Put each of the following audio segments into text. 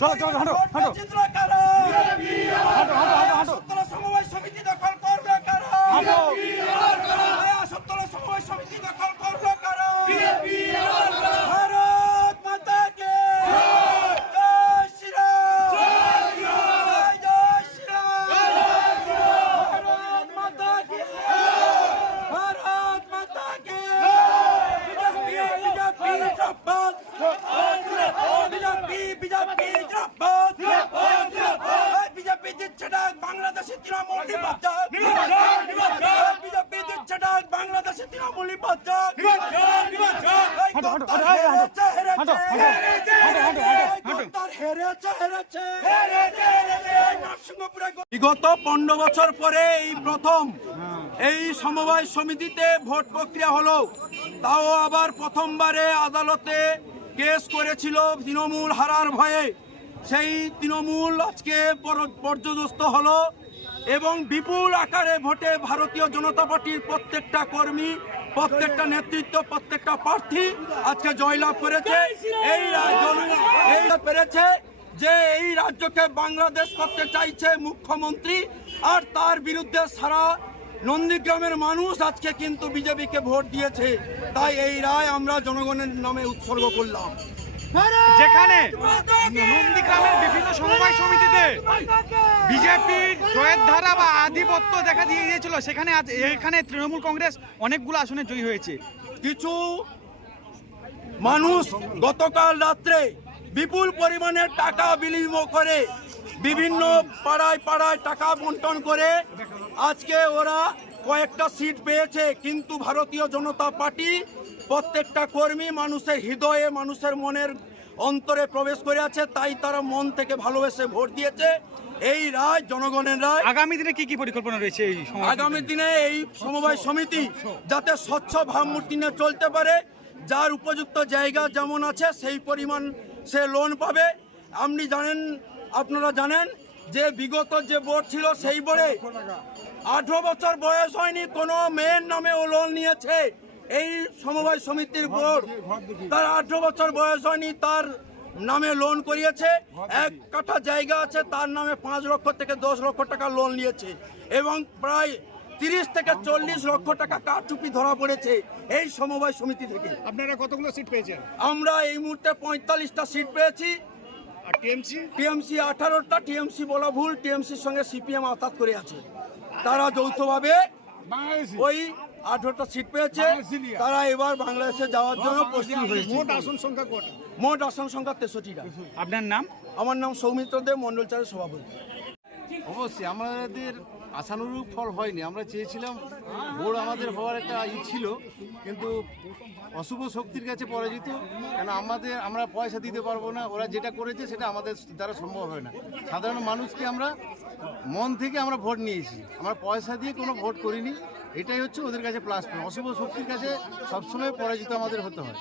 চলো চলো হাঁটো হাঁটো হাঁটো হাঁটো হাঁটো হাঁটো সত্তর সমবায় সমিতি দখল করবে কারা হাঁটো সত্তর সমবায় সমিতি দখল করবে কারা ভারত মাতা কে জয় শ্রীরাম জয় জয় শ্রীরাম ভারত মাতা কে ভারত মাতা কে বিজেপি বিজেপি জিন্দাবাদ বিজেপি বিজেপি জিন্দাবাদ এই বিজেপি দিচ্ছে ডাক বাংলাদেশে তৃণমূল নির্বাচন বিজেপি দিচ্ছে ডাক বাংলাদেশে তৃণমূল হেরেছে, হেরেছে। হেরেছে, বিগত পনেরো বছর পরে এই প্রথম এই সমবায় সমিতিতে ভোট প্রক্রিয়া হলো। তাও আবার প্রথমবারে আদালতে কেস করেছিল তৃণমূল হারার ভয়ে। সেই তৃণমূল আজকে পর্যদস্ত হলো। এবং বিপুল আকারে ভোটে ভারতীয় জনতা পার্টির প্রত্যেকটা কর্মী, প্রত্যেকটা নেতৃত্ব, প্রত্যেকটা প্রার্থী আজকে জয়লাভ করেছে। এই পেরেছে যে এই রাজ্যকে বাংলাদেশ করতে চাইছে মুখ্যমন্ত্রী। আর তার বিরুদ্ধে সারা নন্দীগ্রামের মানুষ আজকে কিন্তু বিজেপিকে ভোট দিয়েছে। তাই এই রায় আমরা জনগণের নামে উৎসর্গ করলাম। যেখানে নন্দীগ্রামের বিভিন্ন সমবায় সমিতিতে বিজেপির জয়ের ধারা বা আধিপত্য দেখা দিয়ে গিয়েছিল। সেখানে আজ এখানে তৃণমূল কংগ্রেস অনেকগুলো আসনে জয়ী হয়েছে। কিছু মানুষ গতকাল রাত্রে বিপুল পরিমাণের টাকা বিনিময় করে বিভিন্ন পাড়ায় পাড়ায় টাকা বন্টন করে আজকে ওরা কয়েকটা সিট পেয়েছে। কিন্তু ভারতীয় জনতা পার্টি প্রত্যেকটা কর্মী মানুষের হৃদয়ে মানুষের মনের অন্তরে প্রবেশ করে আছে তাই তারা মন থেকে ভালোবেসে ভোট দিয়েছে। এই রায় জনগণের রায়। আগামী দিনে কি কি পরিকল্পনা রয়েছে এই আগামী দিনে এই সমবায় সমিতি যাতে স্বচ্ছ ভাবমূর্তি নিয়ে চলতে পারে যার উপযুক্ত জায়গা যেমন আছে সেই পরিমাণ সে লোন পাবে। আপনি জানেন আপনারা জানেন যে বিগত যে বোর্ড ছিল সেই বোর্ডে আঠেরো বছর বয়স হয়নি কোনো মেয়ের নামে ও লোন নিয়েছে। এই সমবায় সমিতির বোর্ড তার আঠেরো বছর বয়স হয়নি তার নামে লোন করিয়েছে। এক কাঠা জায়গা আছে তার নামে পাঁচ লক্ষ থেকে দশ লক্ষ টাকা লোন নিয়েছে এবং প্রায় তিরিশ থেকে চল্লিশ লক্ষ টাকা কারচুপি ধরা পড়েছে এই সমবায় সমিতি থেকে। আপনারা কতগুলো সিট পেয়েছেন? আমরা এই মুহূর্তে পঁয়তাল্লিশটা সিট পেয়েছি। আর টিএমসি টিএমসি আঠারোটা টিএমসি বলা ভুল টিএমসির সঙ্গে সিপিএম আতাত করে আছে। তারা যৌথভাবে ওই আঠারোটা সিট পেয়েছে। তারা এবার বাংলাদেশে যাওয়ার জন্য প্রস্তুত হয়েছে। মোট আসন সংখ্যা কটা? মোট আসন সংখ্যা তেষট্টিটা। আপনার নাম? আমার নাম সৌমিত্র দেব মন্ডল চারের সভাপতি। অবশ্যই আমাদের আশানুরূপ ফল হয়নি। আমরা চেয়েছিলাম বোর্ড আমাদের হওয়ার একটা ই ছিল, কিন্তু অশুভ শক্তির কাছে পরাজিত, কেন আমাদের, আমরা পয়সা দিতে পারব না, ওরা যেটা করেছে সেটা আমাদের দ্বারা সম্ভব হয় না। সাধারণ মানুষকে আমরা মন থেকে আমরা ভোট নিয়েছি। আমরা পয়সা দিয়ে কোনো ভোট করিনি। এটাই হচ্ছে ওদের কাছে প্লাস পয়েন্ট অশুভ শক্তির কাছে সবসময় পরাজিত আমাদের হতে হয়।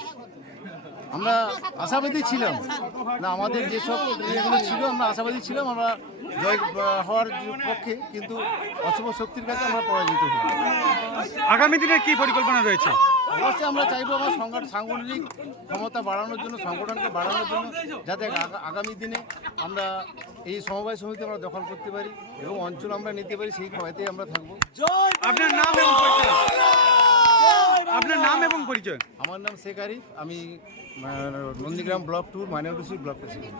আমরা আশাবাদী ছিলাম। না আমাদের যেসব ইয়েগুলো ছিল আমরা আশাবাদী ছিলাম আমরা জয় হওয়ার পক্ষে কিন্তু অশুভ শক্তির কাছে আমরা পরাজিত হই। আগামী দিনে কি পরিকল্পনা রয়েছে? অবশ্যই আমরা চাইব আমার সংগঠন সাংগঠনিক ক্ষমতা বাড়ানোর জন্য সংগঠনকে বাড়ানোর জন্য যাতে আগামী দিনে আমরা এই সমবায় সমিতি আমরা দখল করতে পারি এবং অঞ্চল আমরা নিতে পারি সেই ভয়তেই আমরা থাকব। আপনার নাম নাম এবং পরিচয়। আমার নাম শেখ আমি নন্দীগ্রাম ব্লক টুর মাইনরিটি ব্লক প্রেসিডেন্ট।